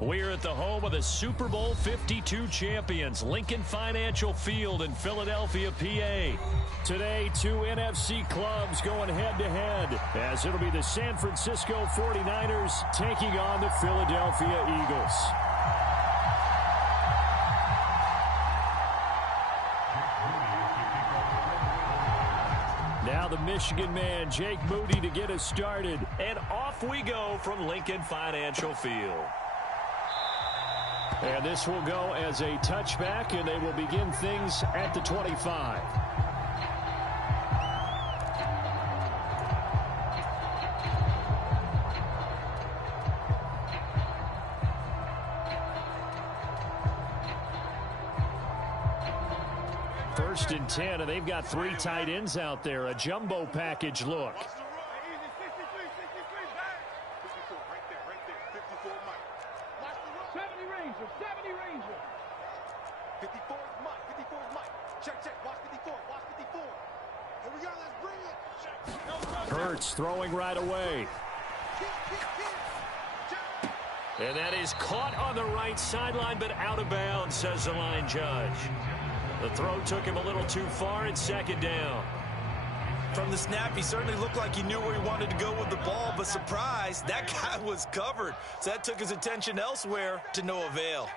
We're at the home of the Super Bowl 52 champions, Lincoln Financial Field in Philadelphia, PA. Today, two NFC clubs going head-to-head, as it'll be the San Francisco 49ers taking on the Philadelphia Eagles. Now the Michigan man, Jake Moody, to get us started. And off we go from Lincoln Financial Field. And this will go as a touchback, and they will begin things at the 25. First and 10, and they've got three tight ends out there. A jumbo package look. Hurts throwing right away. And that is caught on the right sideline, but out of bounds, says the line judge. The throw took him a little too far. It's second down. From the snap, he certainly looked like he knew where he wanted to go with the ball, but surprise, that guy was covered. So that took his attention elsewhere to no avail.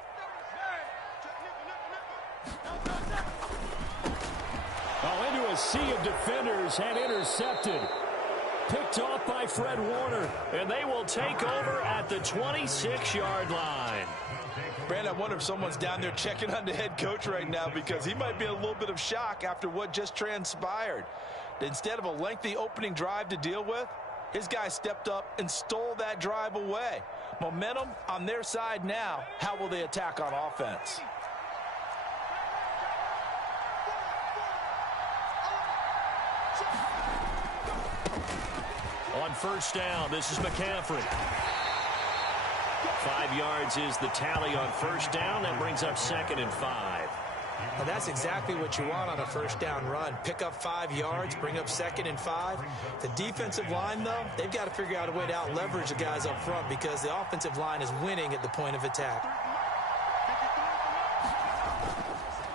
Oh, into a sea of defenders and intercepted. Picked off by Fred Warner, and they will take over at the 26-yard line. Brandon, I wonder if someone's down there checking on the head coach right now, because he might be in a little bit of shock after what just transpired. Instead of a lengthy opening drive to deal with, his guy stepped up and stole that drive away. Momentum on their side now. How will they attack on offense? On first down, this is McCaffrey. 5 yards is the tally on first down. That brings up 2nd and 5. Well, that's exactly what you want on a first down run. Pick up 5 yards, bring up 2nd and 5. The defensive line, though, they've got to figure out a way to out-leverage the guys up front, because the offensive line is winning at the point of attack.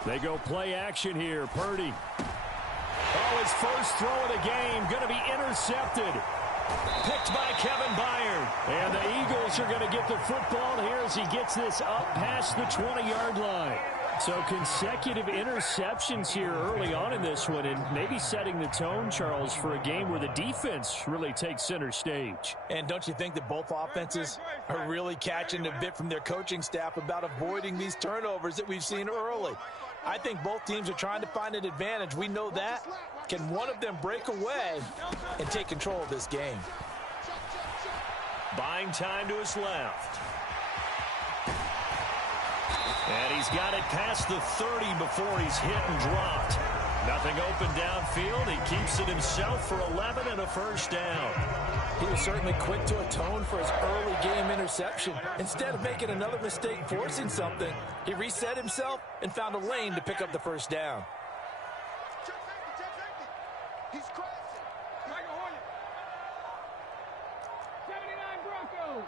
They go play action here. Purdy. Oh, his first throw of the game going to be intercepted. Picked by Kevin Byard. And the Eagles are going to get the football here as he gets this up past the 20-yard line. So consecutive interceptions here early on in this one, and maybe setting the tone, Charles, for a game where the defense really takes center stage. And don't you think that both offenses are really catching a bit from their coaching staff about avoiding these turnovers that we've seen early? I think both teams are trying to find an advantage. We know that. Can one of them break away and take control of this game? Buying time to his left. And he's got it past the 30 before he's hit and dropped. Nothing open downfield. He keeps it himself for 11 and a first down. He was certainly quick to atone for his early game interception. Instead of making another mistake forcing something, he reset himself and found a lane to pick up the first down. He's crashing. 79 Broncos.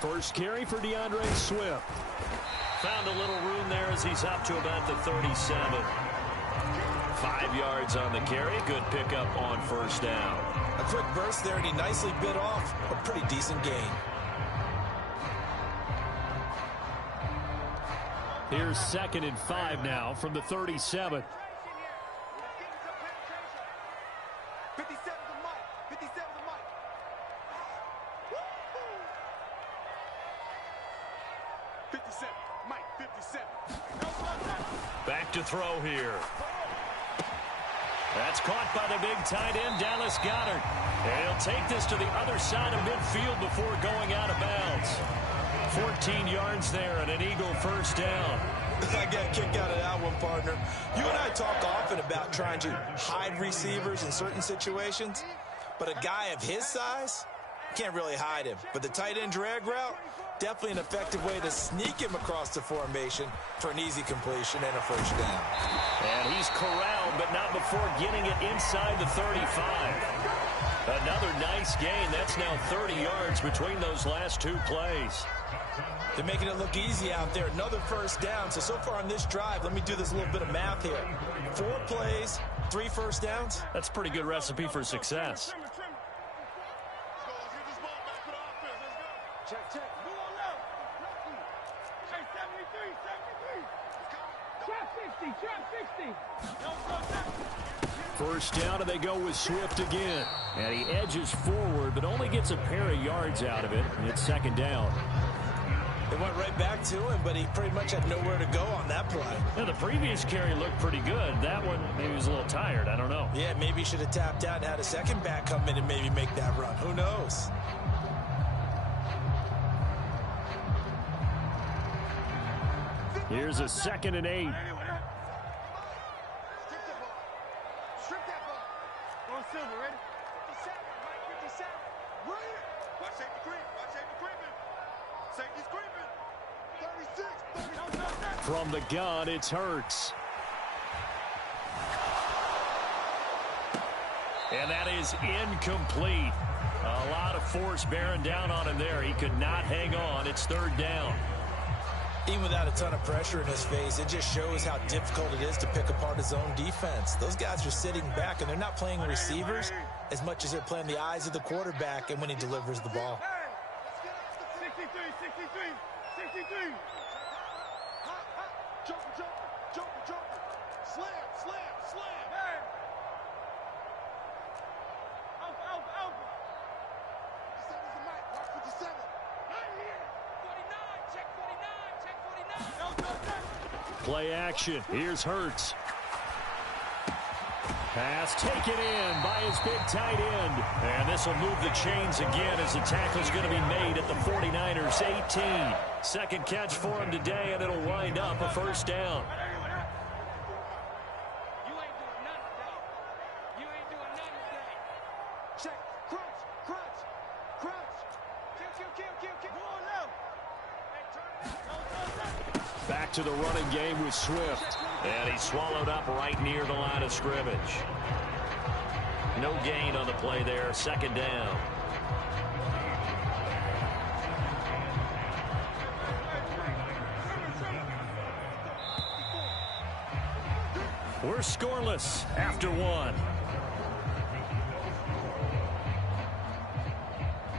First carry for DeAndre Swift. Found a little room there as he's up to about the 37. 5 yards on the carry. Good pickup on first down. A quick burst there, and he nicely bit off a pretty decent gain. Here's 2nd and 5 now from the 37. 57, Mike, 57. Back to throw here. That's caught by the big tight end, Dallas Goedert. And he'll take this to the other side of midfield before going out of bounds. 14 yards there and an Eagle first down. I got a kick out of that one, partner. You and I talk often about trying to hide receivers in certain situations, but a guy of his size can't really hide him. But the tight end drag route, definitely an effective way to sneak him across the formation for an easy completion and a first down. And he's corralled, but not before getting it inside the 35. Another nice gain. That's now 30 yards between those last two plays. They're making it look easy out there. Another first down. So far on this drive, let me do this little bit of math here. 4 plays, 3 first downs. That's a pretty good recipe for success. Check, check. Move on now. Hey, 73, 73. Trap 60, trap 60. First down, and they go with Swift again. And he edges forward, but only gets a pair of yards out of it. And it's second down. They went right back to him, but he pretty much had nowhere to go on that play. Now, the previous carry looked pretty good. That one, maybe he was a little tired. I don't know. Yeah, maybe he should have tapped out and had a second back come in and maybe make that run. Who knows? Here's a 2nd and 8. Strip that ball. Going silver, ready? 57, Mike, 57. Right here. Watch safety creep. Watch safety creeping. Safety's creeping. 36. From the gun, it's Hurts. And that is incomplete. A lot of force bearing down on him there. He could not hang on. It's third down. Even without a ton of pressure in his face, it just shows how difficult it is to pick apart his own defense. Those guys are sitting back, and they're not playing receivers as much as they're playing the eyes of the quarterback and when he delivers the ball. 63, 63, 63. Jumper. Slam. Alpha. 57 is the mic. Watch 57. Right here. 49. Check 49. Play action. Here's Hurts. Pass taken in by his big tight end. And this will move the chains again as the tackle's going to be made at the 49ers 18. Second catch for him today, and it'll wind up a first down. You ain't doing nothing today. Check. Crunch. Kill. More now. Back to the running game with Swift. And he's swallowed up right near the line of scrimmage. No gain on the play there. Second down. We're scoreless after one.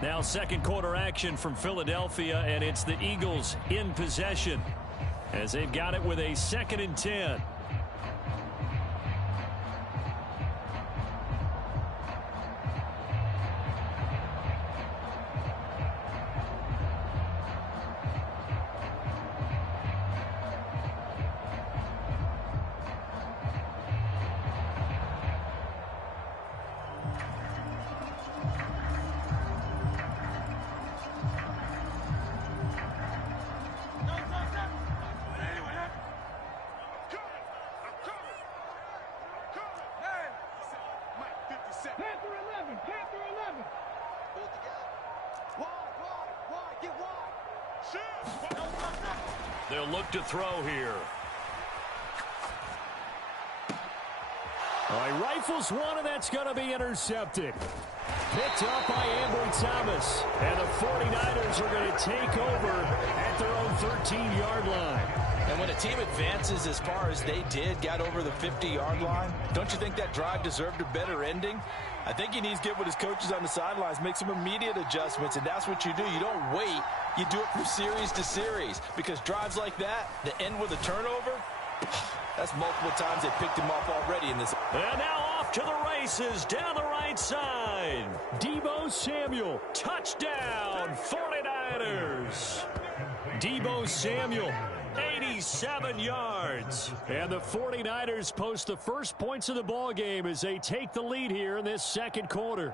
Now second quarter action from Philadelphia, and it's the Eagles in possession as they've got it with a 2nd and 10. Panther 11. Pull it together. Wide. Get wide. They'll look to throw here. He rifles one, and that's going to be intercepted. Picked up by Ambry Thomas. And the 49ers are going to take over at their own 13-yard line. And when a team advances as far as they did, got over the 50-yard line, don't you think that drive deserved a better ending? I think he needs to get with his coaches on the sidelines, make some immediate adjustments, and that's what you do. You don't wait. You do it from series to series, because drives like that end with a turnover, that's multiple times they picked him off already in this. And now off to the races down the right side. Deebo Samuel, touchdown, 49ers. Deebo Samuel, 87 yards. And the 49ers post the first points of the ball game as they take the lead here in this second quarter.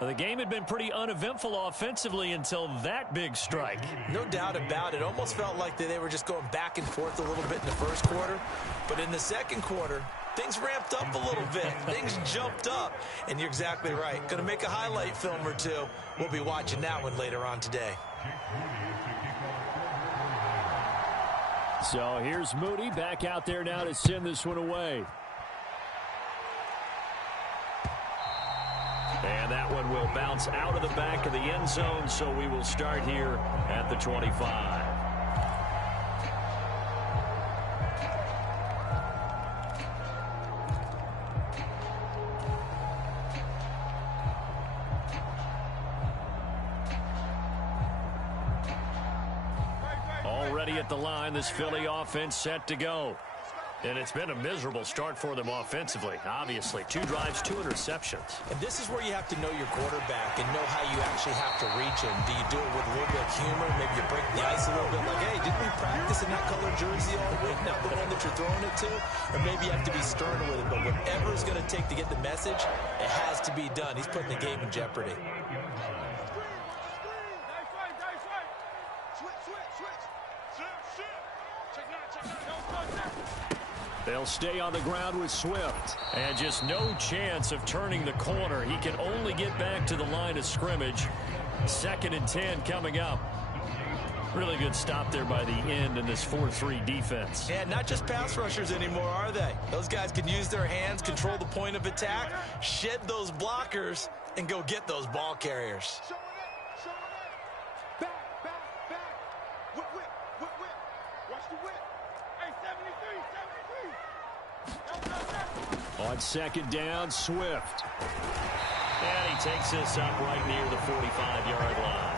The game had been pretty uneventful offensively until that big strike. No doubt about it. Almost felt like they were just going back and forth a little bit in the first quarter. But in the second quarter, things ramped up a little bit. Things jumped up. And you're exactly right. Going to make a highlight film or two. We'll be watching that one later on today. So here's Moody back out there now to send this one away. And that one will bounce out of the back of the end zone, so we will start here at the 25. Already at the line, this Philly offense set to go. And it's been a miserable start for them offensively, obviously. 2 drives, 2 interceptions. And this is where you have to know your quarterback and know how you actually have to reach him. Do you do it with a little bit of humor? Maybe you break the ice a little bit. Like, hey, didn't we practice in that colored jersey all week? Not the one that you're throwing it to? Or maybe you have to be sterner with it. But whatever it's going to take to get the message, it has to be done. He's putting the game in jeopardy. They'll stay on the ground with Swift. And just no chance of turning the corner. He can only get back to the line of scrimmage. 2nd and 10 coming up. Really good stop there by the end in this 4-3 defense. Yeah, not just pass rushers anymore, are they? Those guys can use their hands, control the point of attack, shed those blockers, and go get those ball carriers. On 2nd down, Swift. And he takes this up right near the 45-yard line.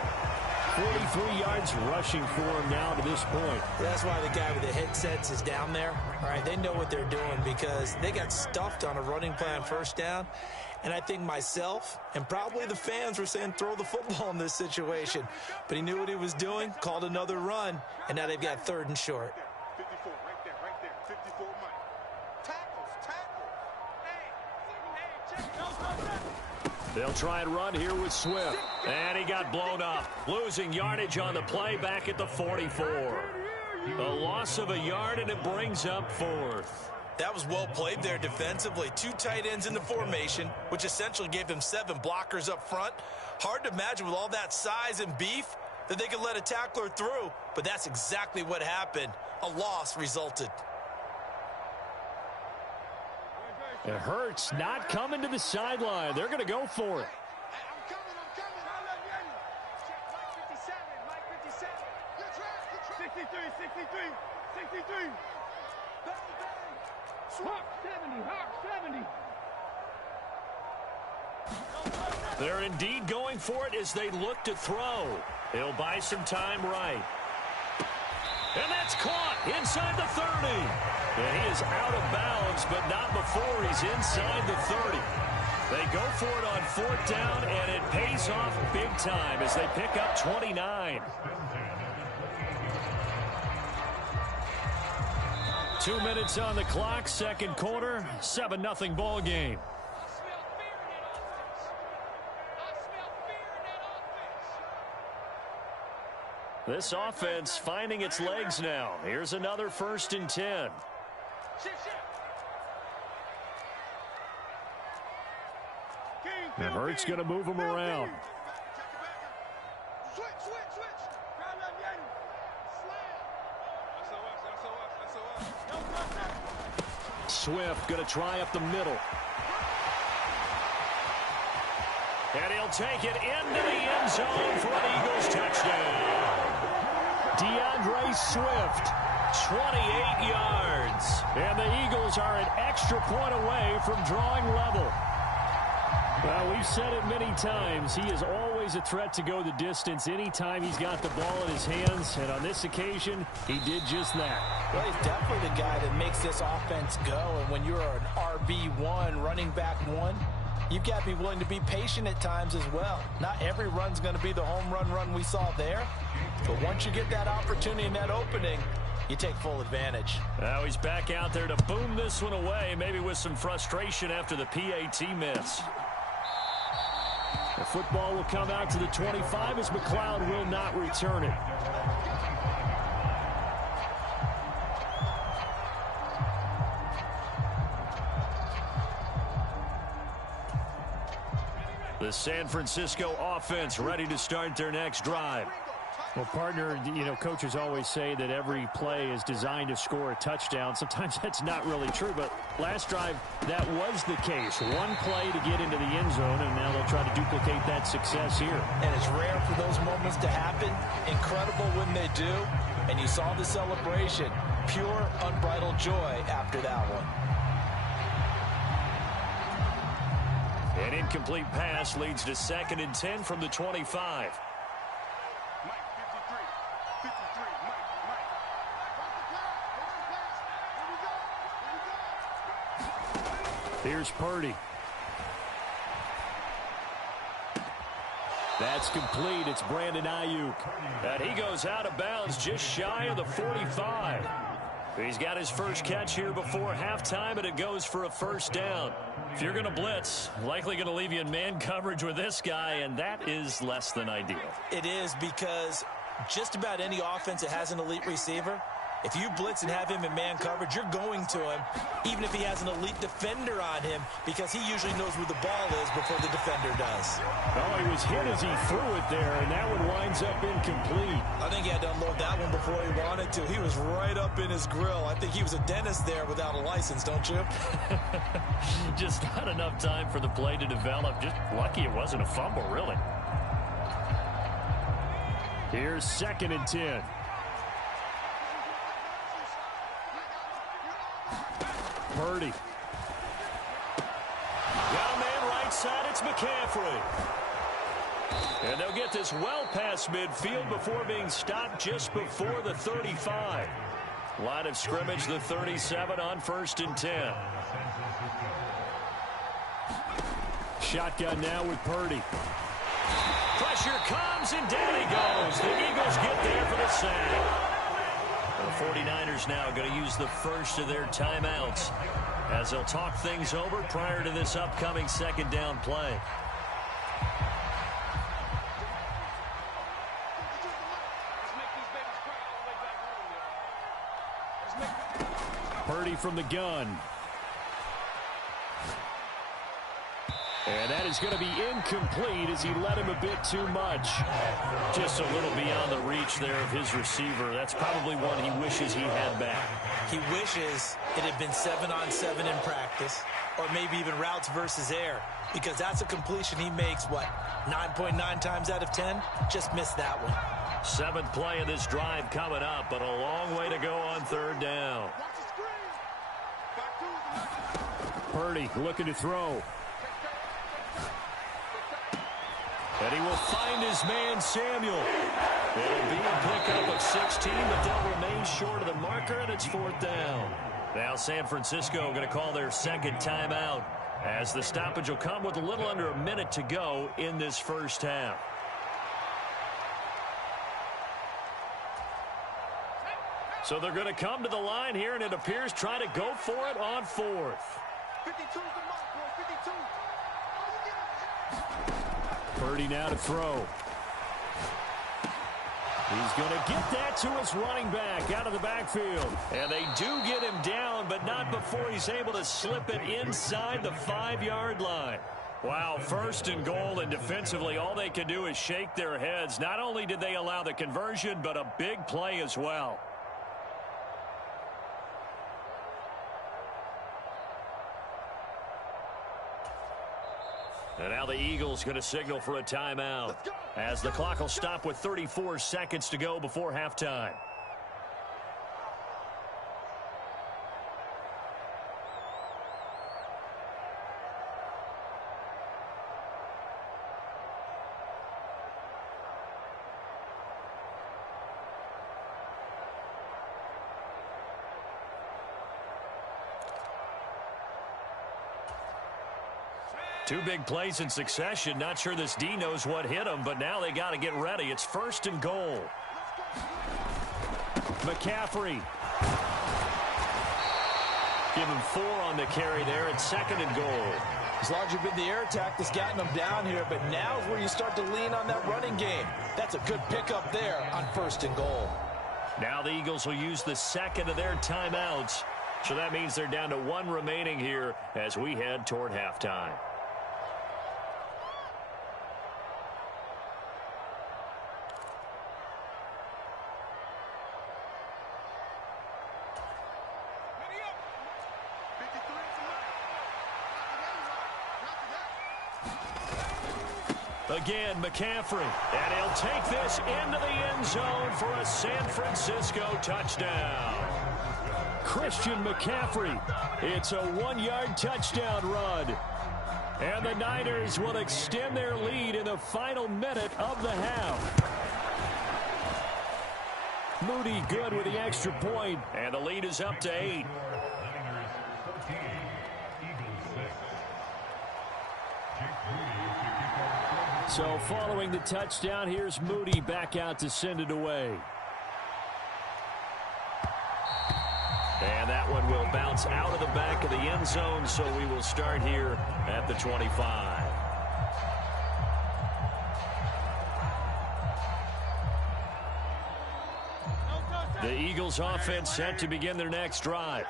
43 yards rushing for him now to this point. That's why the guy with the headsets is down there. All right, they know what they're doing because they got stuffed on a running play on 1st down. And I think myself and probably the fans were saying throw the football in this situation. But he knew what he was doing, called another run, and now they've got 3rd and short. 54, right there, 54 money. Tackles. They'll try and run here with Swift. And he got blown up. Losing yardage on the play back at the 44. A loss of a yard, and it brings up 4th. That was well played there defensively. 2 tight ends in the formation, which essentially gave them 7 blockers up front. Hard to imagine with all that size and beef that they could let a tackler through, but that's exactly what happened. A loss resulted. It hurts not coming to the sideline. They're going to go for it. I'm coming. Mike 57. You're trash. 63. Hawk 70. They're indeed going for it as they look to throw. He'll buy some time right. And that's caught inside the 30. And he is out of bounds, but not before he's inside the 30. They go for it on 4th down, and it pays off big time as they pick up 29. 2 minutes on the clock, 2nd quarter, 7-0 ball game. This offense finding its legs now. Here's another 1st and 10. And Hurts going to move him around. Swift going to try up the middle. And he'll take it into the end zone for an Eagles touchdown. DeAndre Swift, 28 yards. And the Eagles are an extra point away from drawing level. Well, we've said it many times. He is always a threat to go the distance anytime he's got the ball in his hands. And on this occasion, he did just that. Well, he's definitely the guy that makes this offense go. And when you're an RB1, running back 1, you've got to be willing to be patient at times as well. Not every run's going to be the home run we saw there. But once you get that opportunity and that opening, you take full advantage. Now he's back out there to boom this one away, maybe with some frustration after the PAT miss. The football will come out to the 25 as McLeod will not return it. The San Francisco offense ready to start their next drive. Well, partner, you know, coaches always say that every play is designed to score a touchdown. Sometimes that's not really true, but last drive, that was the case. One play to get into the end zone, and now they'll try to duplicate that success here. And it's rare for those moments to happen. Incredible when they do. And you saw the celebration. Pure, unbridled joy after that one. An incomplete pass leads to 2nd and 10 from the 25. Here's Purdy. That's complete. It's Brandon Ayuk. And he goes out of bounds just shy of the 45. He's got his first catch here before halftime, and it goes for a first down. If you're going to blitz, likely going to leave you in man coverage with this guy, and that is less than ideal. It is, because just about any offense that has an elite receiver, if you blitz and have him in man coverage, you're going to him, even if he has an elite defender on him, because he usually knows where the ball is before the defender does. Oh, he was hit as he threw it there, and that one winds up incomplete. I think he had to unload that one before he wanted to. He was right up in his grill. I think he was a dentist there without a license, don't you? Just not enough time for the play to develop. Just lucky it wasn't a fumble, really. Here's 2nd and 10. Purdy. Got a man right side. It's McCaffrey. And they'll get this well past midfield before being stopped just before the 35. Line of scrimmage, the 37 on 1st and 10. Shotgun now with Purdy. Pressure comes, and down he goes. The Eagles get there for the sack. The 49ers now going to use the first of their timeouts as they'll talk things over prior to this upcoming 2nd down play. Purdy from the gun. And that is going to be incomplete as he led him a bit too much. Just a little beyond the reach there of his receiver. That's probably one he wishes he had back. He wishes it had been 7-on-7 in practice, or maybe even routes versus air, because that's a completion he makes, what, 9.9 times out of 10? Just missed that one. 7th play of this drive coming up, but a long way to go on 3rd down. Purdy looking to throw. And he will find his man, Samuel. It'll be a pickup of 16, but they'll remain short of the marker, and it's 4th down. Now San Francisco going to call their 2nd timeout, as the stoppage will come with a little under a minute to go in this first half. So they're going to come to the line here, and it appears trying to go for it on 4th. 52's the mark, bro. 52. Purdy now to throw. He's going to get that to his running back out of the backfield. And they do get him down, but not before he's able to slip it inside the 5-yard line. Wow, 1st and goal, and defensively all they can do is shake their heads. Not only did they allow the conversion, but a big play as well. And now the Eagles going to signal for a timeout as the clock will stop with 34 seconds to go before halftime. Two big plays in succession. Not sure this D knows what hit him, but now they got to get ready. It's 1st and goal. McCaffrey. Give him 4 on the carry there. It's 2nd and goal. As long as you've been the air attack that's gotten them down here, but now is where you start to lean on that running game. That's a good pickup there on 1st and goal. Now the Eagles will use the 2nd of their timeouts. So that means they're down to 1 remaining here as we head toward halftime. Again, McCaffrey. And he'll take this into the end zone for a San Francisco touchdown. Christian McCaffrey. It's a 1-yard touchdown run. And the Niners will extend their lead in the final minute of the half. Moody good with the extra point, and the lead is up to 8. So following the touchdown, here's Moody back out to send it away. And that one will bounce out of the back of the end zone, so we will start here at the 25. The Eagles offense set to begin their next drive.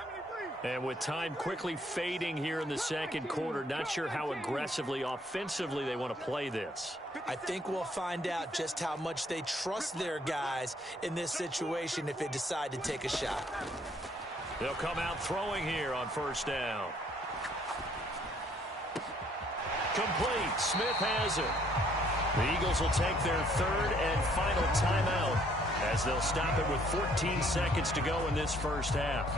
And with time quickly fading here in the second quarter, not sure how aggressively, offensively they want to play this. I think we'll find out just how much they trust their guys in this situation if they decide to take a shot. They'll come out throwing here on first down. Complete. Smith has it. The Eagles will take their third and final timeout as they'll stop it with 14 seconds to go in this first half.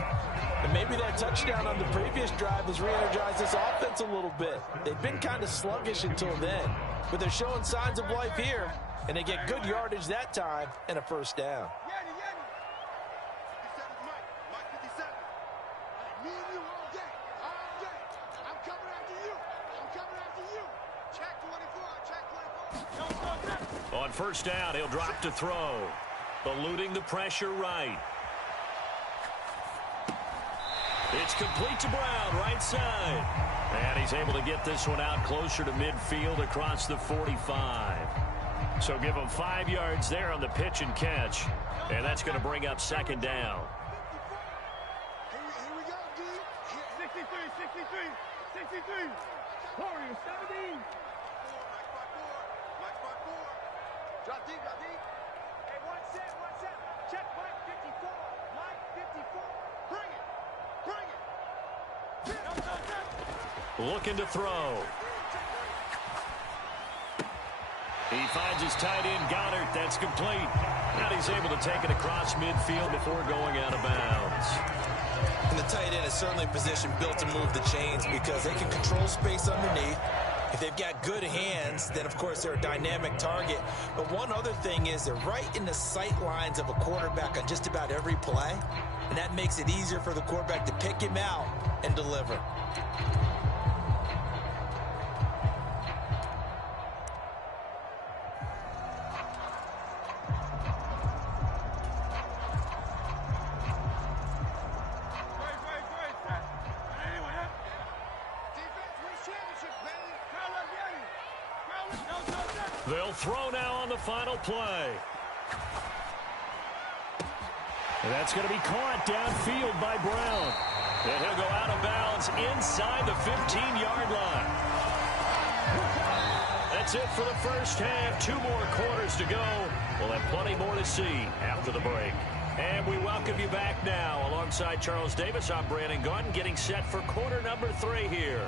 And maybe that touchdown on the previous drive has re-energized this offense a little bit. They've been kind of sluggish until then, but they're showing signs of life here, and they get good yardage that time and a first down. On first down, he'll drop to throw. Eluding the pressure right. It's complete to Brown, right side. And he's able to get this one out closer to midfield across the 45. So give him 5 yards there on the pitch and catch. And that's going to bring up second down. Here we go, D. 63. Warriors, 17. Drop deep. Hey, one set. Check Mike 54. Mike 54. Bring it. Looking to throw. He finds his tight end, Goddard. That's complete. And he's able to take it across midfield before going out of bounds. And the tight end is certainly a position built to move the chains because they can control space underneath. If they've got good hands, then, of course, they're a dynamic target. But one other thing is they're right in the sight lines of a quarterback on just about every play. And that makes it easier for the quarterback to pick him out and deliver. They'll throw now on the final play. And that's going to be caught downfield by Brown. And he'll go out of bounds inside the 15-yard line. That's it for the first half. 2 more quarters to go. We'll have plenty more to see after the break. And we welcome you back now. Alongside Charles Davis, I'm Brandon Gunn, getting set for quarter number 3 here.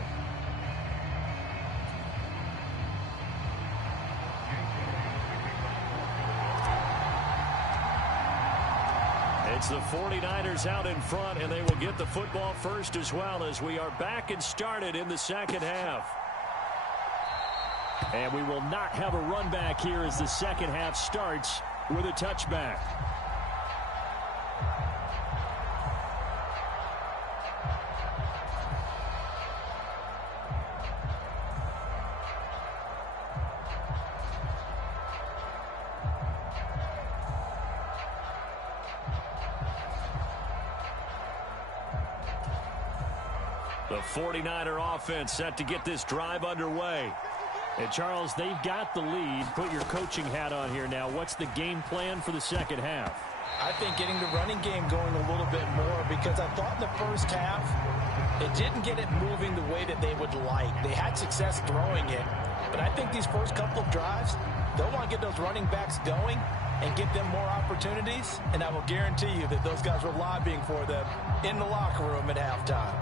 It's the 49ers out in front, and they will get the football first as well as we are back and started in the second half. And we will not have a run back here as the second half starts with a touchback. The 49er offense set to get this drive underway. And, Charles, they've got the lead. Put your coaching hat on here now. What's the game plan for the second half? I think getting the running game going a little bit more because I thought in the first half it didn't get it moving the way that they would like. They had success throwing it, but I think these first couple of drives, they'll want to get those running backs going and give them more opportunities, and I will guarantee you that those guys were lobbying for them in the locker room at halftime.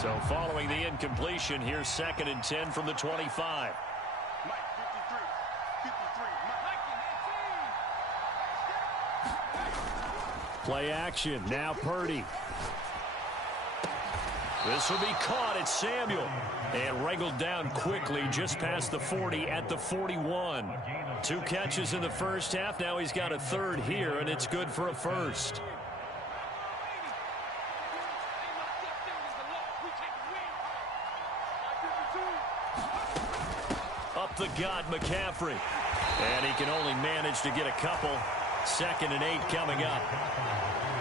So following the incompletion, here's 2nd and 10 from the 25. Mike, 53. 53. Mike. Play action. Now Purdy. This will be caught at Samuel. And wrangled down quickly just past the 40 at the 41. 2 catches in the first half. Now he's got a 3rd here, and it's good for a 1st. Up the gut, McCaffrey. And he can only manage to get a couple. 2nd and 8 coming up.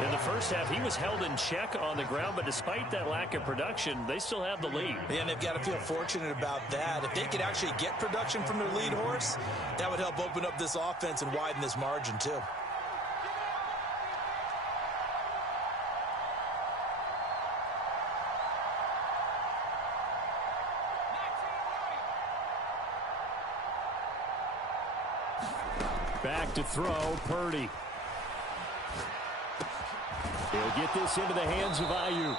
In the first half, he was held in check on the ground, but despite that lack of production, they still have the lead. And they've got to feel fortunate about that. If they could actually get production from their lead horse, that would help open up this offense and widen this margin too. Back to throw, Purdy. He'll get this into the hands of Ayuk.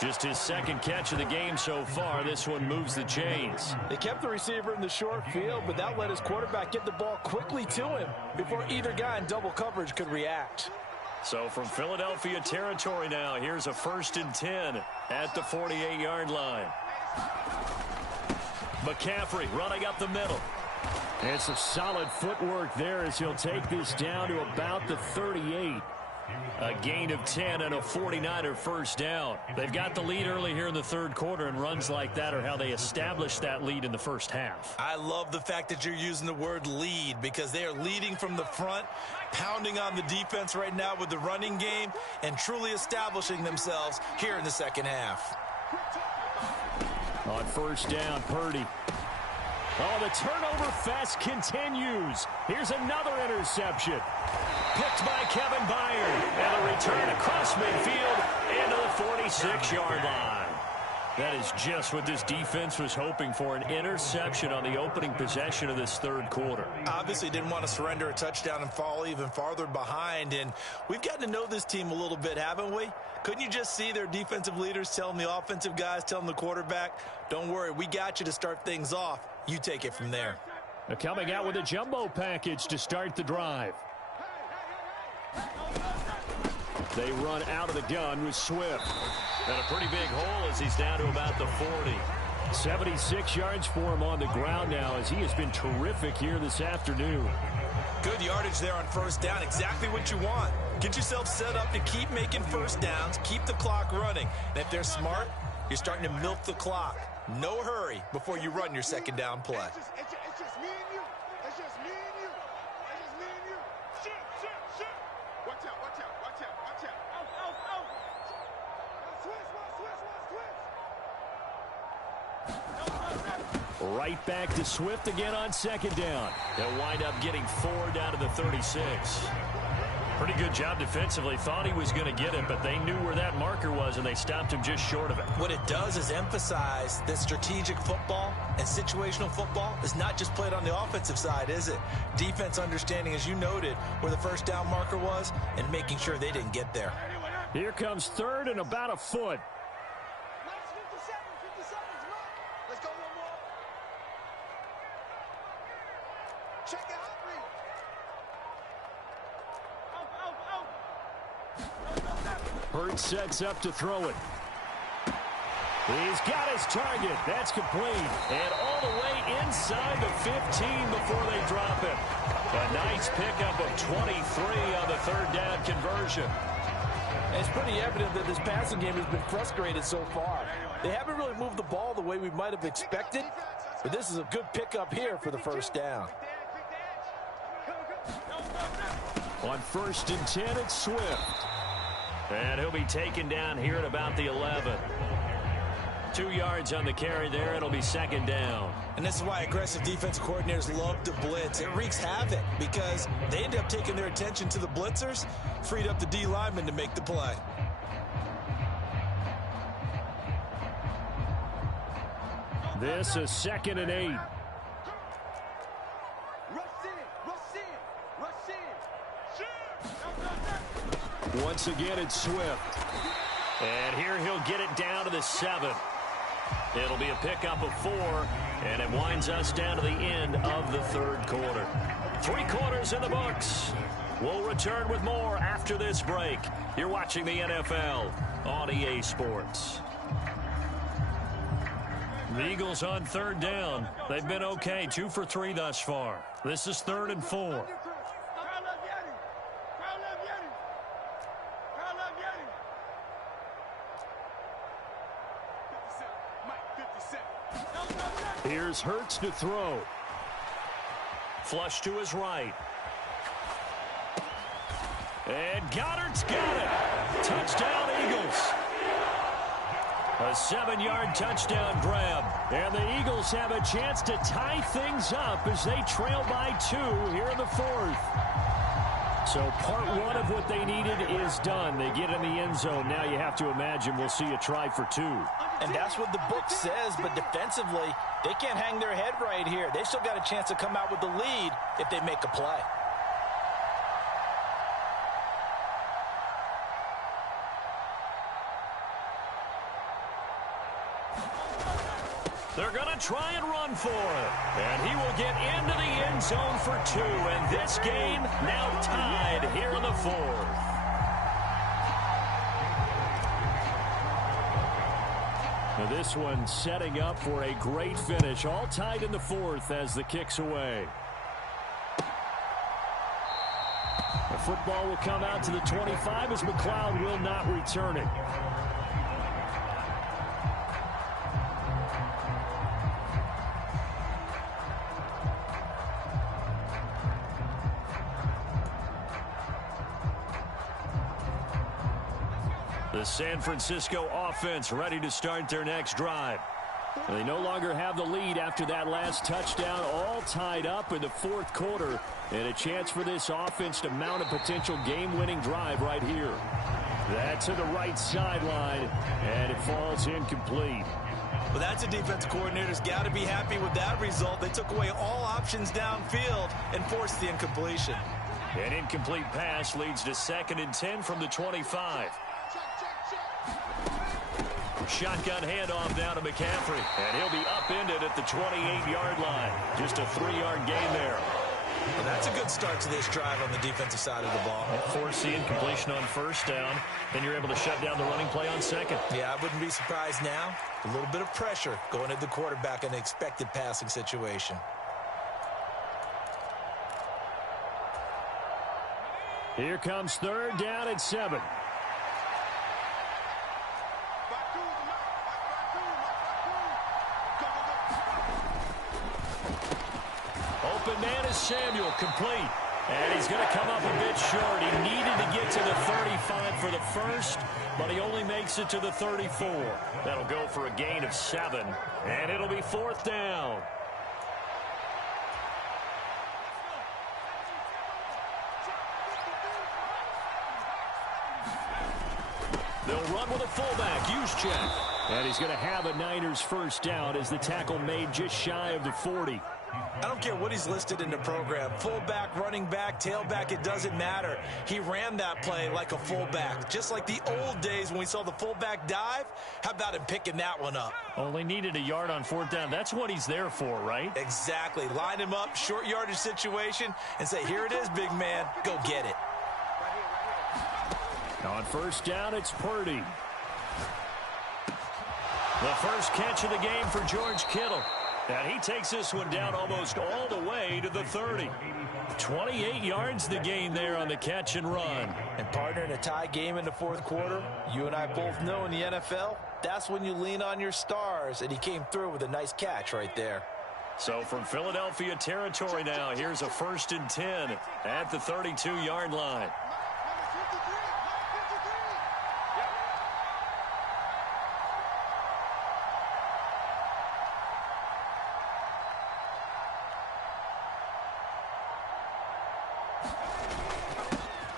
Just his 2nd catch of the game so far. This one moves the chains. They kept the receiver in the short field, but that let his quarterback get the ball quickly to him before either guy in double coverage could react. So from Philadelphia territory now, here's a 1st and 10 at the 48-yard line. McCaffrey running up the middle. It's a solid footwork there as he'll take this down to about the 38. A gain of 10 and a 49er first down. They've got the lead early here in the 3rd quarter, and runs like that are how they establish that lead in the first half. I love the fact that you're using the word lead because they are leading from the front, pounding on the defense right now with the running game, and truly establishing themselves here in the 2nd half. On 1st down, Purdy. Oh, the turnover fest continues. Here's another interception. Picked by Kevin Byard. And a return across midfield into the 46-yard line. That is just what this defense was hoping for, an interception on the opening possession of this 3rd quarter. Obviously didn't want to surrender a touchdown and fall even farther behind, and we've gotten to know this team a little bit, haven't we? Couldn't you just see their defensive leaders telling the offensive guys, telling the quarterback, don't worry, we got you to start things off. You take it from there. They're coming out with a jumbo package to start the drive. They run out of the gun with Swift. And a pretty big hole as he's down to about the 40. 76 yards for him on the ground now as he has been terrific here this afternoon. Good yardage there on 1st down. Exactly what you want. Get yourself set up to keep making 1st downs, keep the clock running. And if they're smart, you're starting to milk the clock. No hurry before you run your 2nd down play. It's just me and you. It's just me and you. It's just me and you. Shoot. Watch out. Out. Switch. Right back to Swift again on 2nd down. They'll wind up getting 4 down to the 36. Pretty good job defensively. Thought he was going to get it, but they knew where that marker was, and they stopped him just short of it. What it does is emphasize that strategic football and situational football is not just played on the offensive side, is it? Defense understanding, as you noted, where the 1st down marker was and making sure they didn't get there. Here comes 3rd and about a foot. Let's go one more. Check it out. Hurts sets up to throw it. He's got his target. That's complete. And all the way inside the 15 before they drop him. A nice pickup of 23 on the 3rd down conversion. It's pretty evident that this passing game has been frustrated so far. They haven't really moved the ball the way we might have expected, but this is a good pickup here for the 1st down. On 1st and 10, it's Swift. And he'll be taken down here at about the 11. 2 yards on the carry there. It'll be 2nd down. And this is why aggressive defensive coordinators love to blitz. It wreaks havoc because they end up taking their attention to the blitzers, freed up the D lineman to make the play. This is 2nd and 8. Once again, it's Swift. And here he'll get it down to the 7. It'll be a pickup of 4, and it winds us down to the end of the third quarter. 3 quarters in the books. We'll return with more after this break. You're watching the NFL on EA Sports. The Eagles on third down. They've been okay, 2 for 3 thus far. This is 3rd and 4. Here's Hurts to throw. Flush to his right. And Goddard's got it. Touchdown, Eagles. A 7-yard touchdown grab. And the Eagles have a chance to tie things up as they trail by 2 here in the 4th. So part 1 of what they needed is done. They get in the end zone. Now you have to imagine we'll see a try for 2. And that's what the book says, but defensively, they can't hang their head right here. They still got a chance to come out with the lead if they make a play. They're going to try and run for it. And he will get into the end zone for 2. And this game now tied here in the 4th. Now this one setting up for a great finish. All tied in the 4th as the kick's away. The football will come out to the 25 as McLeod will not return it. The San Francisco offense ready to start their next drive. They no longer have the lead after that last touchdown, all tied up in the 4th quarter, and a chance for this offense to mount a potential game-winning drive right here. That's to the right sideline, and it falls incomplete. Well, that's a defensive coordinator's got to be happy with that result. They took away all options downfield and forced the incompletion. An incomplete pass leads to 2nd and 10 from the 25. Shotgun handoff down to McCaffrey, and he'll be upended at the 28-yard line. Just a 3-yard gain there. Well, that's a good start to this drive on the defensive side of the ball. Force the incompletion on 1st down, then you're able to shut down the running play on 2nd. Yeah, I wouldn't be surprised now. A little bit of pressure going at the quarterback in an expected passing situation. Here comes 3rd down at 7. Open man is Samuel, complete. And he's going to come up a bit short. He needed to get to the 35 for the first, but he only makes it to the 34. That'll go for a gain of 7, and it'll be 4th down. They'll run with a fullback, Juszczyk. And he's going to have a Niners 1st down as the tackle made just shy of the 40. I don't care what he's listed in the program. Fullback, running back, tailback, it doesn't matter. He ran that play like a fullback. Just like the old days when we saw the fullback dive. How about him picking that one up? Only needed a yard on 4th down. That's what he's there for, right? Exactly. Line him up, short yardage situation, and say, here it is, big man. Go get it. On 1st down, it's Purdy. The first catch of the game for George Kittle. And he takes this one down almost all the way to the 30. 28 yards the gain there on the catch and run. And partner, in a tie game in the 4th quarter, you and I both know in the NFL, that's when you lean on your stars. And he came through with a nice catch right there. So from Philadelphia territory now, here's a 1st and 10 at the 32-yard line.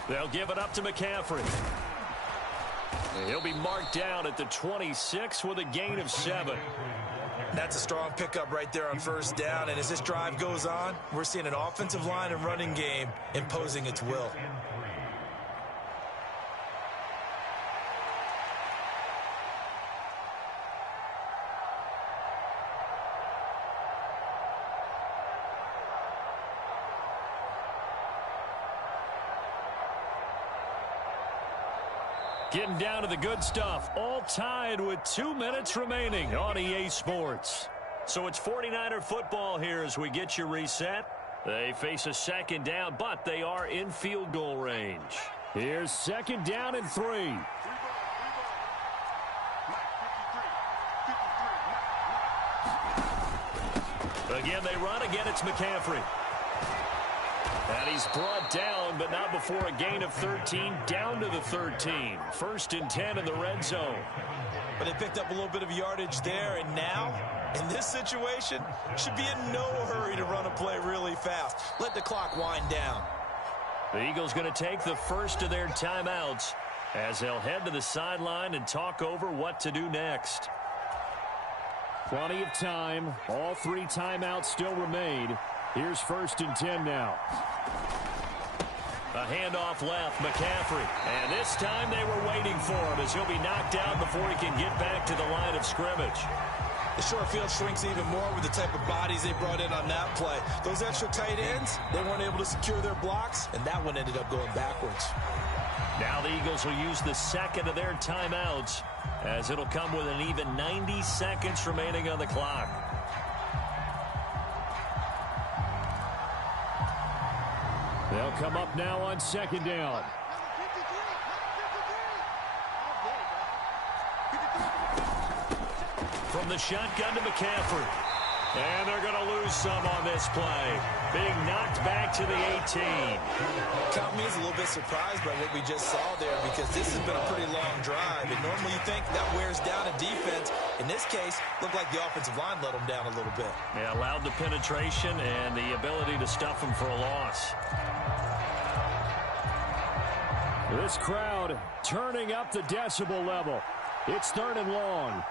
They'll give it up to McCaffrey. And he'll be marked down at the 26 with a gain of 7. That's a strong pickup right there on 1st down. And as this drive goes on, we're seeing an offensive line and running game imposing its will. Getting down to the good stuff. All tied with 2 minutes remaining on EA Sports. So it's 49er football here as we get you reset. They face a second down, but they are in field goal range. Here's second down and 3. Again, they run. Again, it's McCaffrey. And he's brought down, but not before a gain of 13, down to the 13. 1st and 10 in the red zone. But they picked up a little bit of yardage there, and now, in this situation, should be in no hurry to run a play really fast. Let the clock wind down. The Eagles going to take the first of their timeouts as they'll head to the sideline and talk over what to do next. Plenty of time. All 3 timeouts still remain. Here's 1st and 10 now. A handoff left, McCaffrey. And this time they were waiting for him as he'll be knocked down before he can get back to the line of scrimmage. The short field shrinks even more with the type of bodies they brought in on that play. Those extra tight ends, they weren't able to secure their blocks, and that one ended up going backwards. Now the Eagles will use the second of their timeouts as it'll come with an even 90 seconds remaining on the clock. They'll come up now on second down. From the shotgun to McCaffrey. And they're going to lose some on this play. Being knocked back to the 18. Count me as a little bit surprised by what we just saw there because this has been a pretty long drive. And normally you think that wears down a defense. In this case, looked like the offensive line let them down a little bit. Yeah, allowed the penetration and the ability to stuff them for a loss. This crowd turning up the decibel level. It's 3rd and long.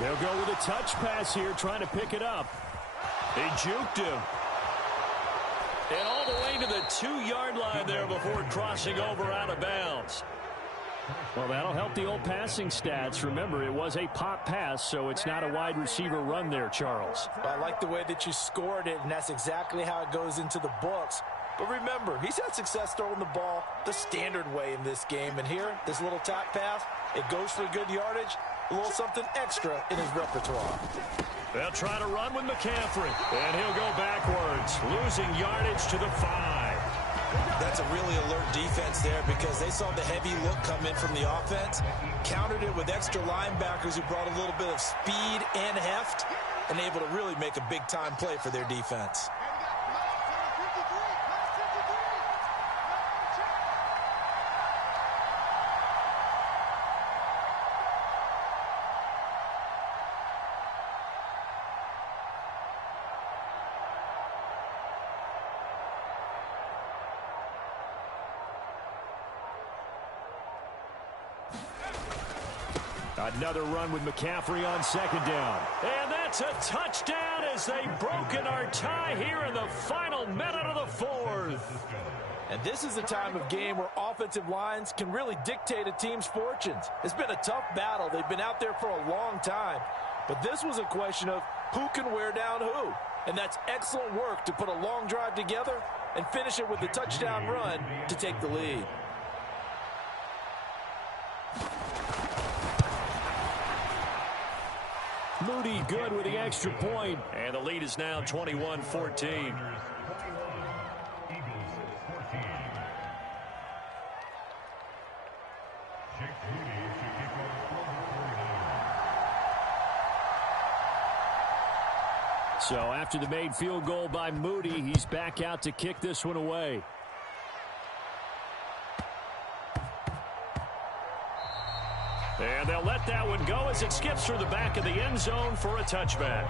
They'll go with a touch pass here, trying to pick it up. They juked him. And all the way to the 2-yard line there before crossing over out of bounds. Well, that'll help the old passing stats. Remember, it was a pop pass, so it's not a wide receiver run there, Charles. I like the way that you scored it, and that's exactly how it goes into the books. But remember, he's had success throwing the ball the standard way in this game. And here, this little top pass, it goes for good yardage, a little something extra in his repertoire. They'll try to run with McCaffrey, and he'll go backwards, losing yardage to the 5. That's a really alert defense there because they saw the heavy look come in from the offense, countered it with extra linebackers who brought a little bit of speed and heft, and able to really make a big-time play for their defense. Another run with McCaffrey on second down. And that's a touchdown as they've broken our tie here in the final minute of the 4th. And this is the time of game where offensive lines can really dictate a team's fortunes. It's been a tough battle. They've been out there for a long time. But this was a question of who can wear down who. And that's excellent work to put a long drive together and finish it with the touchdown run to take the lead. Moody good with the extra point. And the lead is now 21-14. So after the made field goal by Moody, he's back out to kick this one away. And they'll let that one go as it skips through the back of the end zone for a touchback.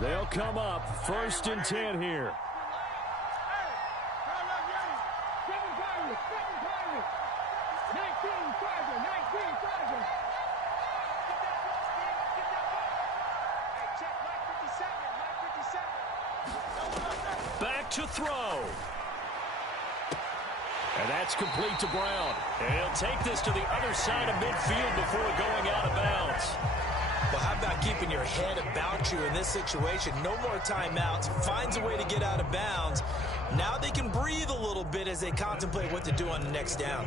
They'll come up 1st and 10 here. to throw. And that's complete to Brown. And he'll take this to the other side of midfield before going out of bounds. Well, how about keeping your head about you in this situation? No more timeouts. Finds a way to get out of bounds. Now they can breathe a little bit as they contemplate what to do on the next down.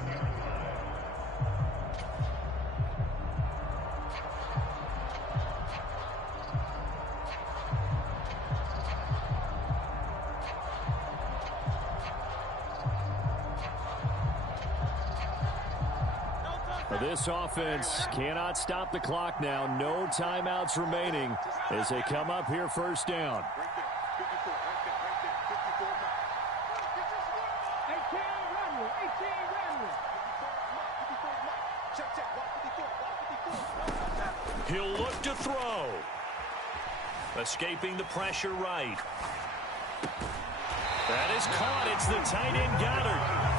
This offense cannot stop the clock now. No timeouts remaining as they come up here first down. He'll look to throw. Escaping the pressure right. That is caught. It's the tight end Goddard.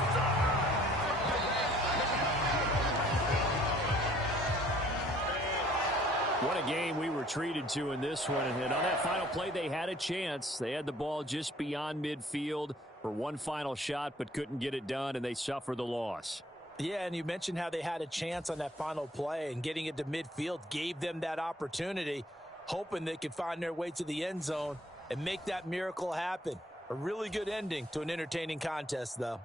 What a game we were treated to in this one. And on that final play, they had a chance. They had the ball just beyond midfield for one final shot, but couldn't get it done, and they suffer the loss. Yeah, and you mentioned how they had a chance on that final play, and getting it to midfield gave them that opportunity, hoping they could find their way to the end zone and make that miracle happen. A really good ending to an entertaining contest, though.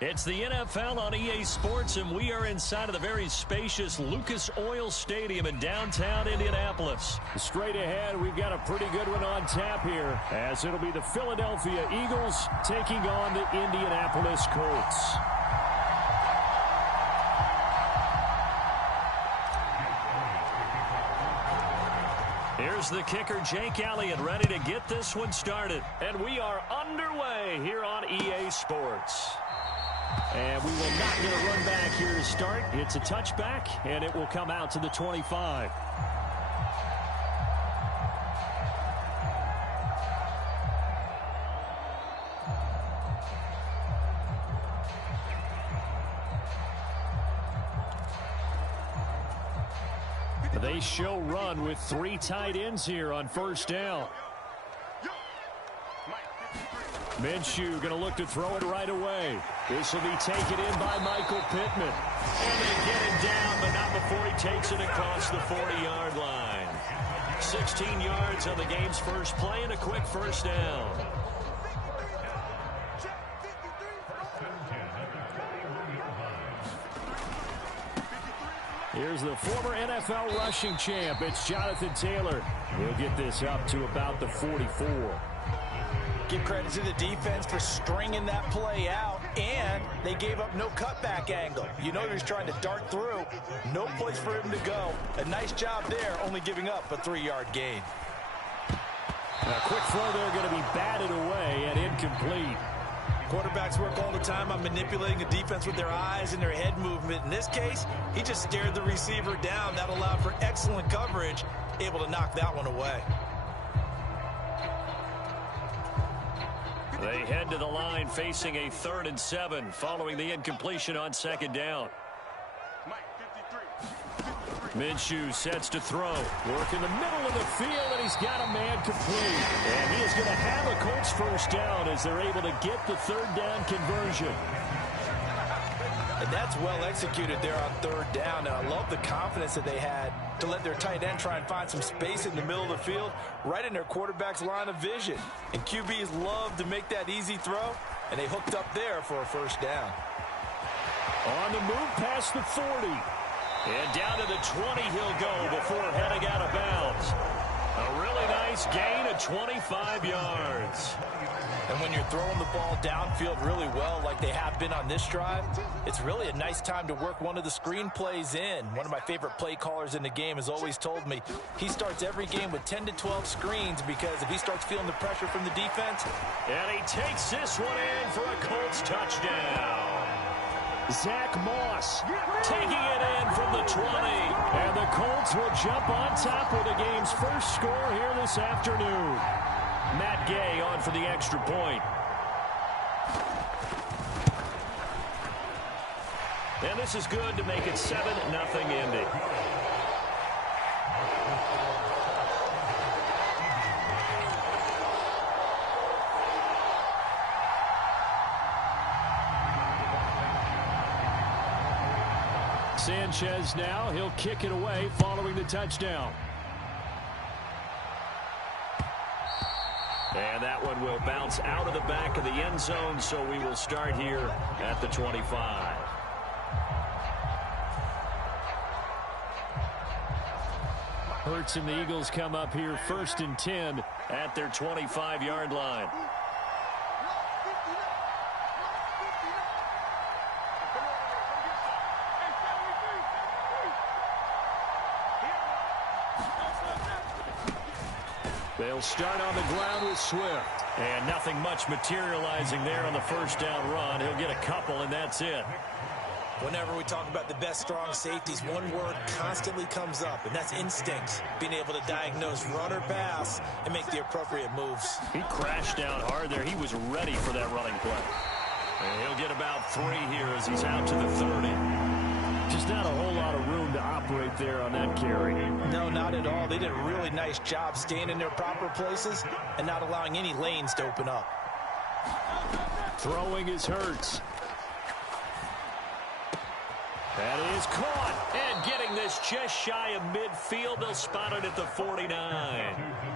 It's the NFL on EA Sports, and we are inside of the very spacious Lucas Oil Stadium in downtown Indianapolis. Straight ahead, we've got a pretty good one on tap here, as it'll be the Philadelphia Eagles taking on the Indianapolis Colts. Here's the kicker, Jake Elliott, ready to get this one started. And we are underway here on EA Sports. And we will not get a run back here to start. It's a touchback, and it will come out to the 25. They show run with three tight ends here on first down. Minshew going to look to throw it right away. This will be taken in by Michael Pittman. And they get it down, but not before he takes it across the 40-yard line. 16 yards on the game's first play and a quick first down. Here's the former NFL rushing champ. It's Jonathan Taylor. He'll get this up to about the 44. Give credit to the defense for stringing that play out, and they gave up no cutback angle. You know they're trying to dart through. No place for him to go. A nice job there, only giving up a 3-yard gain. A quick throw there going to be batted away and incomplete. Quarterbacks work all the time on manipulating a defense with their eyes and their head movement. In this case, he just stared the receiver down. That allowed for excellent coverage, able to knock that one away. They head to the line facing a 3rd and 7 following the incompletion on 2nd down. Minshew sets to throw. Work in the middle of the field, and he's got a man complete. And he is going to have a Colts first down as they're able to get the 3rd down conversion. And that's well executed there on 3rd down. And I love the confidence that they had to let their tight end try and find some space in the middle of the field, right in their quarterback's line of vision. And QBs love to make that easy throw, and they hooked up there for a first down. On the move past the 40. And down to the 20 he'll go before heading out of bounds. A really nice gain of 25 yards. And when you're throwing the ball downfield really well like they have been on this drive, it's really a nice time to work one of the screen plays in. One of my favorite play callers in the game has always told me he starts every game with 10 to 12 screens because if he starts feeling the pressure from the defense. And he takes this one in for a Colts touchdown. Zach Moss taking it in from the 20. And the Colts will jump on top with the game's first score here this afternoon. Matt Gay on for the extra point. And this is good to make it 7-0 Indy. Sanchez now, he'll kick it away following the touchdown. And that one will bounce out of the back of the end zone, so we will start here at the 25. Hurts and the Eagles come up here 1st and 10 at their 25-yard line. They'll start on the ground with Swift. And nothing much materializing there on the first down run. He'll get a couple, and that's it. Whenever we talk about the best strong safeties, one word constantly comes up, and that's instinct. Being able to diagnose run or pass and make the appropriate moves. He crashed down hard there. He was ready for that running play. And he'll get about 3 here as he's out to the 30. Just not a whole lot of room to operate there on that carry. No, not at all. They did a really nice job staying in their proper places and not allowing any lanes to open up. Throwing is Hurts. That is caught. And getting this just shy of midfield. They'll spot it at the 49.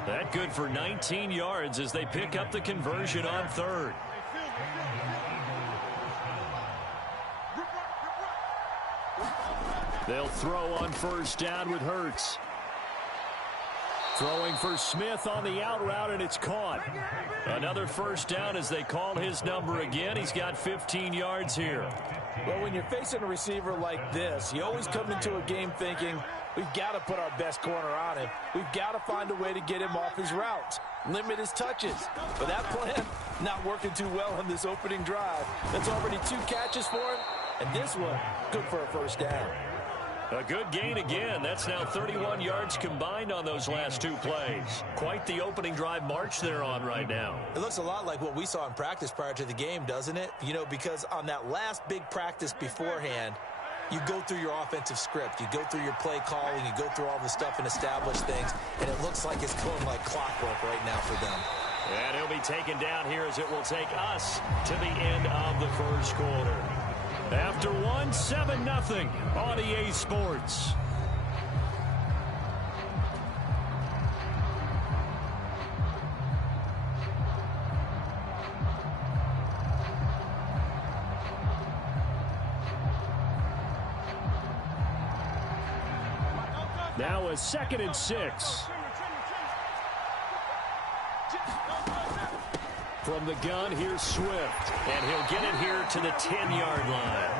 That good for 19 yards as they pick up the conversion on 3rd. They'll throw on first down with Hurts. Throwing for Smith on the out route, and it's caught. Another first down as they call his number again. He's got 15 yards here. Well, when you're facing a receiver like this, you always come into a game thinking, we've got to put our best corner on him. We've got to find a way to get him off his routes, limit his touches. But that plan, not working too well on this opening drive. That's already 2 catches for him, and this one, good for a first down. A good gain again. That's now 31 yards combined on those last 2 plays. Quite the opening drive march they're on right now. It looks a lot like what we saw in practice prior to the game, doesn't it? You know, because on that last big practice beforehand, you go through your offensive script. You go through your play calling. You go through all the stuff and establish things. And it looks like it's going like clockwork right now for them. And he'll be taken down here as it will take us to the end of the first quarter. After 1, 7-0 on EA Sports. Now a 2nd and 6. From the gun, here's Swift. And he'll get it here to the 10-yard line.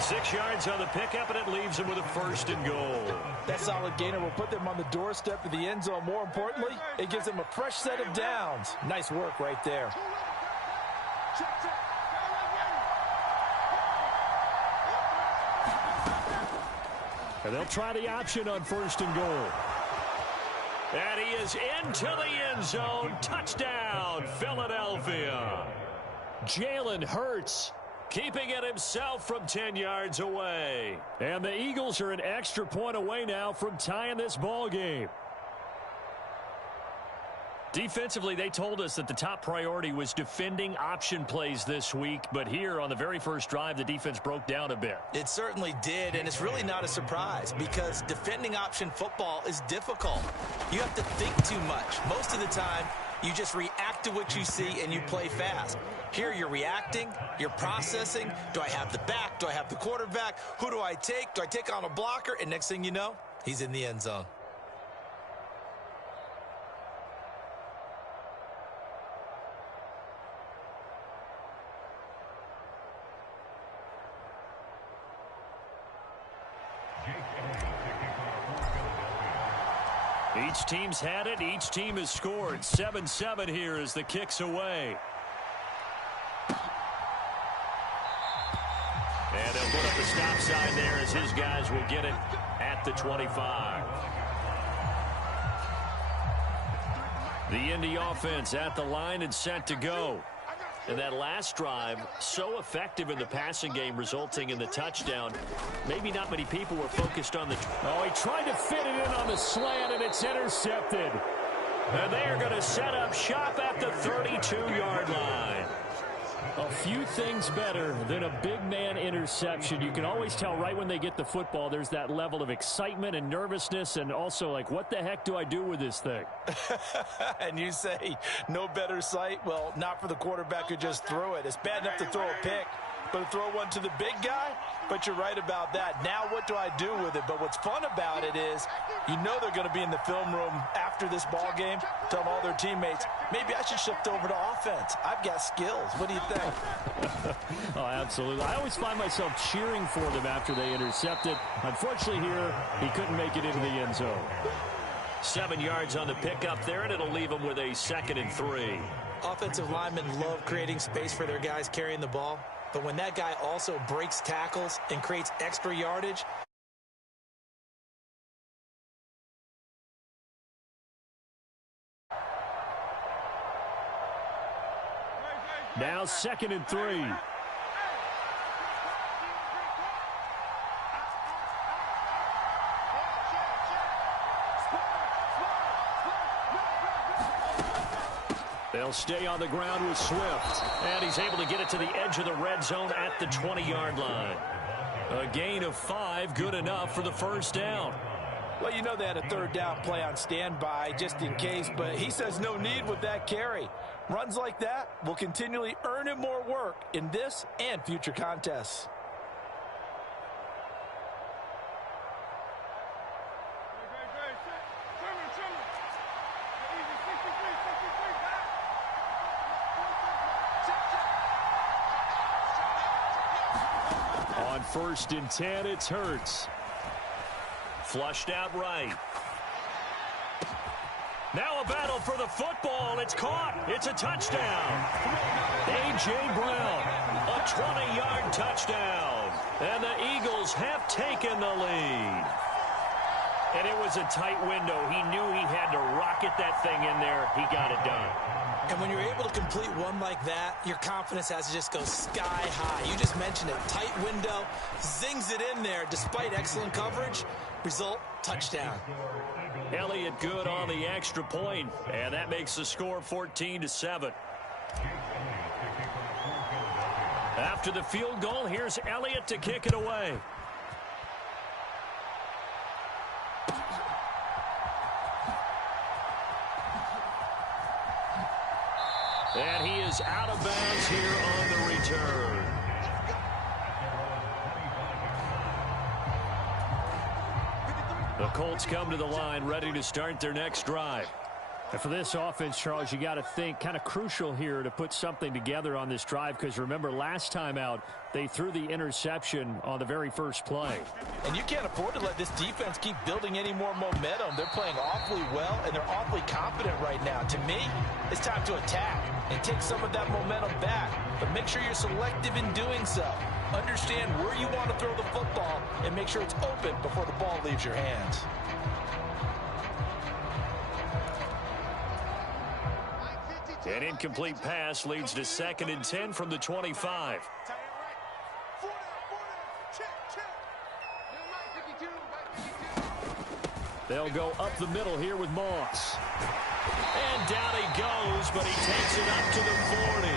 6 yards on the pickup, and it leaves him with a 1st and goal. That solid gainer will put them on the doorstep of the end zone. More importantly, it gives them a fresh set of downs. Nice work right there. And they'll try the option on 1st and goal. And he is into the end zone. Touchdown, Philadelphia. Jalen Hurts keeping it himself from 10 yards away. And the Eagles are an extra point away now from tying this ball game. Defensively, they told us that the top priority was defending option plays this week. But here on the very first drive, the defense broke down a bit. It certainly did, and it's really not a surprise because defending option football is difficult. You have to think too much. Most of the time, you just react to what you see and you play fast. Here you're reacting, you're processing. Do I have the back? Do I have the quarterback? Who do I take? Do I take on a blocker? And next thing you know, he's in the end zone. Each team's had it. Each team has scored. 7-7 here as the kick's away. And they'll put up the stop sign there as his guys will get it at the 25. The Indy offense at the line and set to go. And that last drive, so effective in the passing game, resulting in the touchdown. Maybe not many people were focused on the... Oh, he tried to fit it in on the slant, and it's intercepted. And they are going to set up shop at the 32-yard line. A few things better than a big man interception. You can always tell right when they get the football, there's that level of excitement and nervousness, and also like, what the heck do I do with this thing? And you say no better sight? Well, not for the quarterback who just threw it. It's bad enough to throw a pick, but to throw one to the big guy? But you're right about that. Now what do I do with it? But what's fun about it is you know they're going to be in the film room after this ball game telling all their teammates, maybe I should shift over to offense. I've got skills. What do you think? Oh, absolutely. I always find myself cheering for them after they intercept it. Unfortunately here, he couldn't make it into the end zone. 7 yards on the pickup there, and it'll leave him with a 2nd and 3. Offensive linemen love creating space for their guys carrying the ball. But when that guy also breaks tackles and creates extra yardage, now 2nd and 3. They'll stay on the ground with Swift. And he's able to get it to the edge of the red zone at the 20-yard line. A gain of 5, good enough for the 1st down. Well, you know they had a 3rd down play on standby just in case, but he says no need with that carry. Runs like that will continually earn him more work in this and future contests. On 1st and 10, it's Hurts. Flushed out right. Now a battle for the football. It's caught. It's a touchdown. A.J. Brown, a 20-yard touchdown. And the Eagles have taken the lead. And it was a tight window. He knew he had to rocket that thing in there. He got it done. and when you're able to complete one like that, your confidence has to just go sky high. You just mentioned it. Tight window, zings it in there despite excellent coverage. Result, touchdown. Elliott good on the extra point, and that makes the score 14-7. After the field goal, here's Elliott to kick it away. And he is out of bounds here on the return. The Colts come to the line ready to start their next drive. And for this offense, Charles, you got to think kind of crucial here to put something together on this drive, because remember last time out they threw the interception on the very first play. And you can't afford to let this defense keep building any more momentum. They're playing awfully well, and they're awfully confident right now. To me, it's time to attack and take some of that momentum back, but make sure you're selective in doing so. Understand where you want to throw the football and make sure it's open before the ball leaves your hands. An incomplete pass leads to 2nd and 10 from the 25. They'll go up the middle here with Moss. And down he goes, but he takes it up to the 40.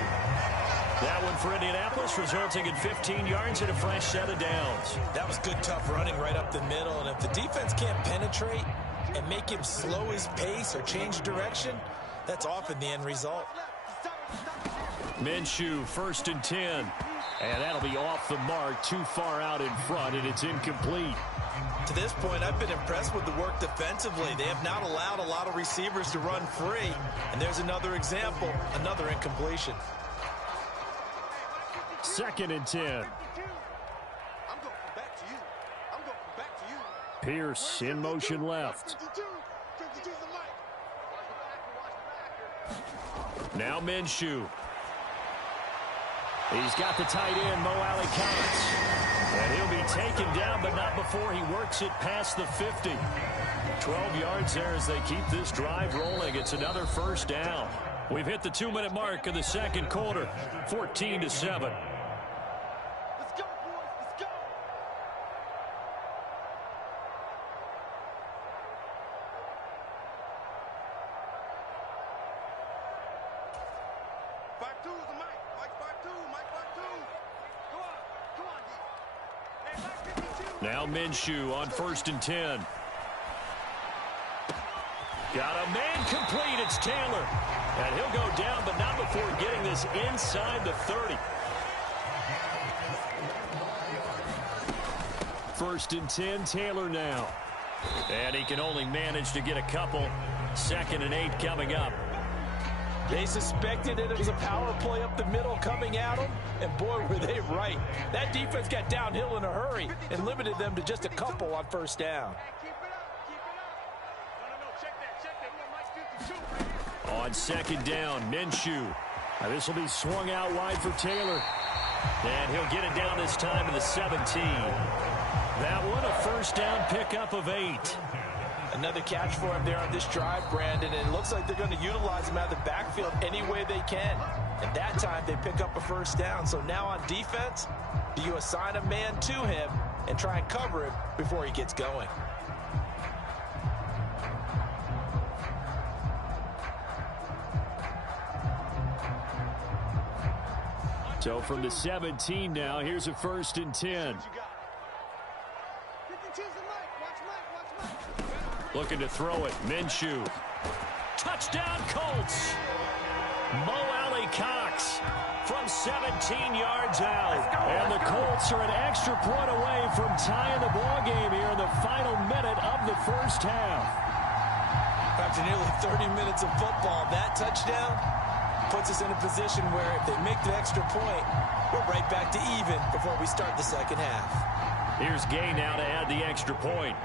That one for Indianapolis, resulting in 15 yards and a fresh set of downs. That was good, tough running right up the middle. And if the defense can't penetrate and make him slow his pace or change direction, that's often the end result. Minshew, 1st and 10. And that'll be off the mark, too far out in front, and it's incomplete. To this point, I've been impressed with the work defensively. They have not allowed a lot of receivers to run free. And there's another example, another incompletion. 2nd and 10. Pierce in motion left. Now Minshew. He's got the tight end, Mo Alley-Cox. And he'll be taken down, but not before he works it past the 50. 12 yards there as they keep this drive rolling. It's another first down. We've hit the 2-minute mark of the second quarter, 14-7. Now Minshew on 1st and 10. Got a man complete. It's Taylor. And he'll go down, but not before getting this inside the 30. 1st and 10, Taylor now. And he can only manage to get a couple. 2nd and 8 coming up. They suspected it was a power play up the middle coming at them, and boy, were they right. That defense got downhill in a hurry and limited them to just a couple on first down. On 2nd down, Minshew. Now this will be swung out wide for Taylor. And he'll get it down this time to the 17. That one, a first down pickup of 8. Another catch for him there on this drive, Brandon, and it looks like they're going to utilize him out of the backfield any way they can. And that time they pick up a first down. So now on defense, do you assign a man to him and try and cover him before he gets going? So from the 17 now, here's a 1st and 10. Looking to throw it. Minshew. Touchdown, Colts. Mo Alley-Cox from 17 yards out. And the Colts are an extra point away from tying the ball game here in the final minute of the first half. After nearly 30 minutes of football, that touchdown puts us in a position where if they make the extra point, we're right back to even before we start the second half. Here's Gay now to add the extra point.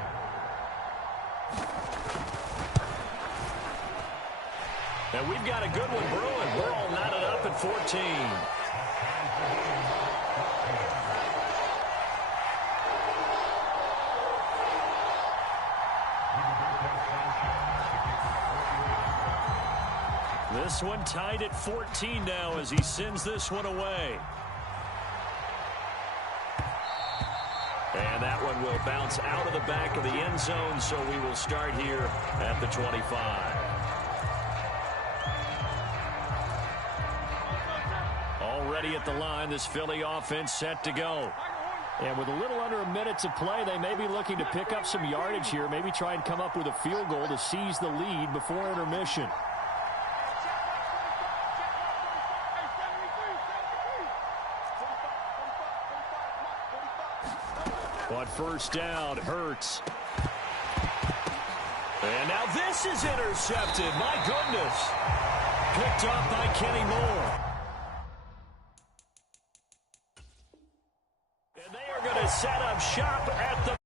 And we've got a good one brewing. We're all knotted up at 14. This one tied at 14 now as he sends this one away. And that one will bounce out of the back of the end zone, so we will start here at the 25. Already at the line, this Philly offense set to go. And with a little under a minute to play, they may be looking to pick up some yardage here, maybe try and come up with a field goal to seize the lead before intermission. On 1st down, Hurts. And now this is intercepted. My goodness. Picked off by Kenny Moore. And they are going to set up shop at the